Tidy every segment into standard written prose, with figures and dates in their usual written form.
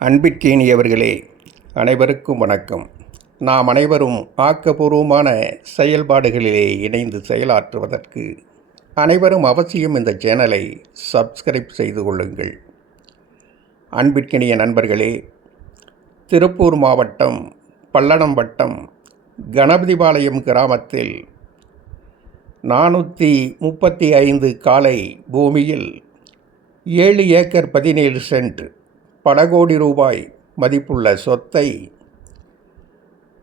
அன்பிற்கினியவர்களே, அனைவருக்கும் வணக்கம். நாம் அனைவரும் ஆக்கப்பூர்வமான செயல்பாடுகளிலே இணைந்து செயலாற்றுவதற்கு அனைவரும் அவசியம் இந்த சேனலை சப்ஸ்கிரைப் செய்து கொள்ளுங்கள். அன்பிற்கினிய நண்பர்களே, திருப்பூர் மாவட்டம் பல்லடம் வட்டம் கணபதிபாளையம் கிராமத்தில் 435 காலை பூமியில் 7 ஏக்கர் 17 சென்ட் பல கோடி ரூபாய் மதிப்புள்ள சொத்தை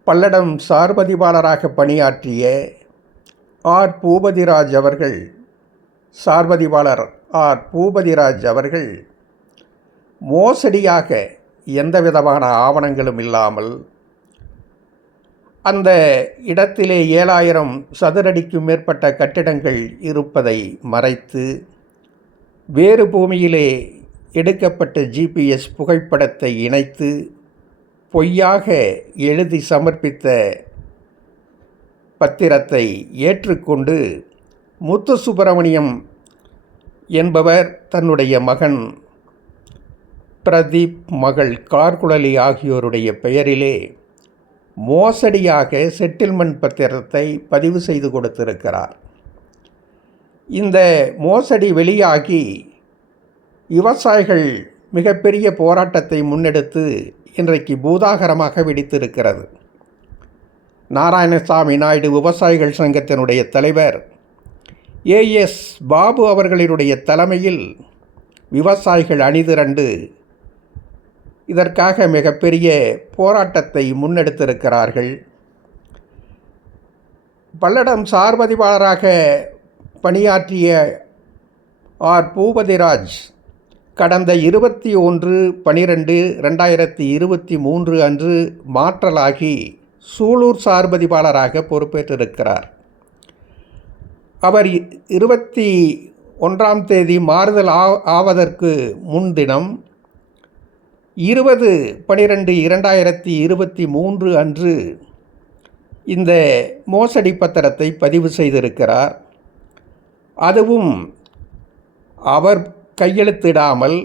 பல்லடம் சார்பதிவாளராக பணியாற்றிய ஆர் பூபதிராஜ் அவர்கள் சார்பதிவாளர் ஆர் பூபதிராஜ் அவர்கள் மோசடியாக எந்தவிதமான ஆவணங்களும் இல்லாமல் அந்த இடத்திலே 7000 சதுரடிக்கும் மேற்பட்ட கட்டிடங்கள் இருப்பதை மறைத்து வேறு பூமியிலே எடுக்கப்பட்ட GPS புகைப்படத்தை இணைத்து பொய்யாக எழுதி சமர்ப்பித்த பத்திரத்தை ஏற்றுக்கொண்டு முத்துசுப்பிரமணியம் என்பவர் தன்னுடைய மகன் பிரதீப், மகள் கார்குழலி ஆகியோருடைய பெயரிலே மோசடியாக செட்டில்மெண்ட் பத்திரத்தை பதிவு செய்து கொடுத்திருக்கிறார். இந்த மோசடி வெளியாகி விவசாயிகள் மிகப்பெரிய போராட்டத்தை முன்னெடுத்து இன்றைக்கு பூதாகரமாக வெடித்திருக்கிறது. நாராயணசாமி நாயுடு விவசாயிகள் சங்கத்தினுடைய தலைவர் AS பாபு அவர்களினுடைய தலைமையில் விவசாயிகள் அணிதிரண்டு இதற்காக மிகப்பெரிய போராட்டத்தை முன்னெடுத்திருக்கிறார்கள். பல்லடம் சார்பதிவாளராக பணியாற்றிய ஆர் பூபதிராஜ் கடந்த 21/12/2023 அன்று மாற்றலாகி சூலூர் சார்பதிவாளராக பொறுப்பேற்றிருக்கிறார். அவர் 21ஆம் தேதி மாறுதல் ஆவதற்கு முன்தினம் 20/12/2023 அன்று இந்த மோசடி பத்திரத்தை பதிவு செய்திருக்கிறார். அதுவும் அவர் கையெழுத்திடாமல்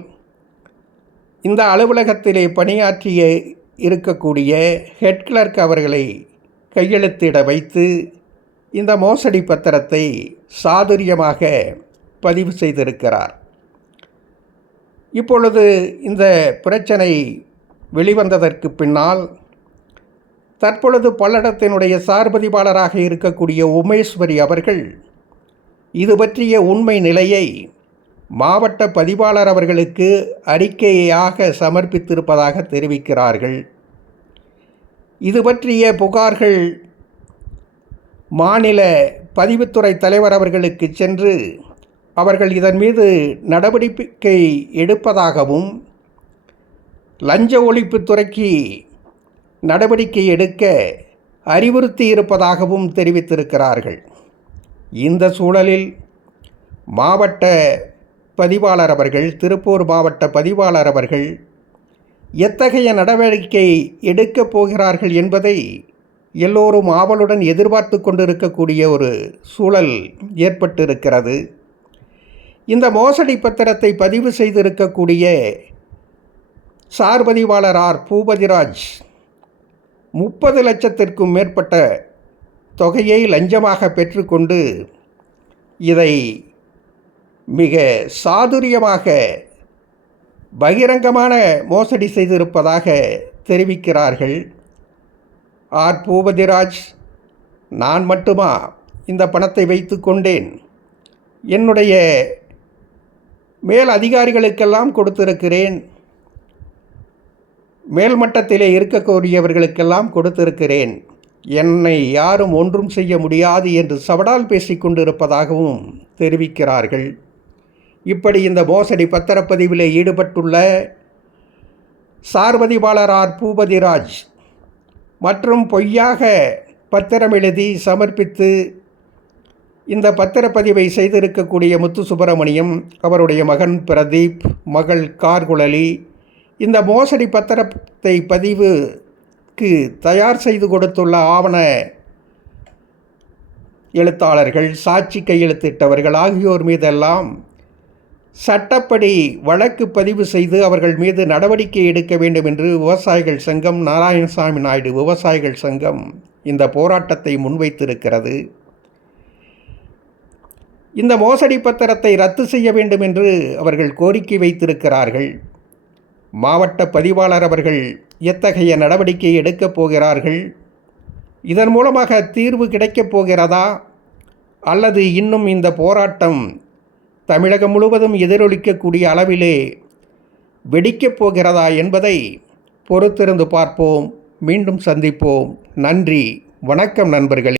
இந்த அலுவலகத்திலே பணியாற்றிய இருக்கக்கூடிய ஹெட் கிளர்க் அவர்களை கையெழுத்திட வைத்து இந்த மோசடி பத்திரத்தை சாதுரியமாக பதிவு செய்திருக்கிறார். இப்பொழுது இந்த பிரச்சனை வெளிவந்ததற்கு பின்னால் தற்பொழுது பல்லடத்தினுடைய சார்பதிவாளராக இருக்கக்கூடிய உமேஸ்வரி அவர்கள் இது பற்றிய உண்மை நிலையை மாவட்ட பதிவாளர் அவர்களுக்கு அறிக்கையாக சமர்ப்பித்திருப்பதாக தெரிவிக்கிறார்கள். இது பற்றிய புகார்கள் மாநில பதிவுத்துறை தலைவர் அவர்களுக்கு சென்று அவர்கள் இதன் மீது நடவடிக்கை எடுப்பதாகவும் லஞ்ச ஒழிப்புத்துறைக்கு நடவடிக்கை எடுக்க அறிவுறுத்தி இருப்பதாகவும் தெரிவித்திருக்கிறார்கள். இந்த சூழலில் மாவட்ட பதிவாளர் அவர்கள், திருப்பூர் மாவட்ட பதிவாளர் அவர்கள் எத்தகைய நடவடிக்கை எடுக்கப் போகிறார்கள் என்பதை எல்லோரும் ஆவலுடன் எதிர்பார்த்து கொண்டிருக்கக்கூடிய ஒரு சூழல் ஏற்பட்டிருக்கிறது. இந்த மோசடி பத்திரத்தை பதிவு செய்திருக்கக்கூடிய சார்பதிவாளர் ஆர் பூபதிராஜ் 30 லட்சத்திற்கும் மேற்பட்ட தொகையை லஞ்சமாக பெற்றுக்கொண்டு இதை மிக சாதுரியமாக பகிரங்கமான மோசடி செய்திருப்பதாக தெரிவிக்கிறார்கள். ஆர் பூபதிராஜ், நான் மட்டுமா இந்த பணத்தை வைத்து கொண்டேன், என்னுடைய மேல் அதிகாரிகளுக்கெல்லாம் கொடுத்திருக்கிறேன், மேல்மட்டத்திலே இருக்கக்கூடியவர்களுக்கெல்லாம் கொடுத்திருக்கிறேன், என்னை யாரும் ஒன்றும் செய்ய முடியாது என்று சவடால் பேசிக்கொண்டிருப்பதாகவும் தெரிவிக்கிறார்கள். இப்படி இந்த மோசடி பத்திரப்பதிவிலே ஈடுபட்டுள்ள சார்பதிவாளர் ஆர் பூபதிராஜ் மற்றும் பொய்யாக பத்திரம் எழுதி சமர்ப்பித்து இந்த பத்திரப்பதிவை செய்திருக்கக்கூடிய முத்துசுப்பிரமணியம், அவருடைய மகன் பிரதீப், மகள் கார்குழலி இந்த மோசடி பத்திரத்தை பதிவுக்கு தயார் செய்து கொடுத்துள்ள ஆவண எழுத்தாளர்கள், சாட்சி கையெழுத்திட்டவர்கள் ஆகியோர் மீதெல்லாம் சட்டப்படி வழக்கு பதிவு செய்து அவர்கள் மீது நடவடிக்கை எடுக்க வேண்டும் என்று விவசாயிகள் சங்கம், நாராயணசாமி நாயுடு விவசாயிகள் சங்கம் இந்த போராட்டத்தை முன்வைத்திருக்கிறது. இந்த மோசடி பத்திரத்தை ரத்து செய்ய வேண்டும் என்று அவர்கள் கோரிக்கை வைத்திருக்கிறார்கள். மாவட்ட பதிவாளர் அவர்கள் எத்தகைய நடவடிக்கை எடுக்கப் போகிறார்கள்? இதன் மூலமாக தீர்வு கிடைக்கப் போகிறதா, அல்லது இன்னும் இந்த போராட்டம் தமிழகம் முழுவதும் எதிரொலிக்கக்கூடிய அளவிலே வெடிக்கப் போகிறதா என்பதை பொறுத்திருந்து பார்ப்போம். மீண்டும் சந்திப்போம். நன்றி, வணக்கம் நண்பர்களே.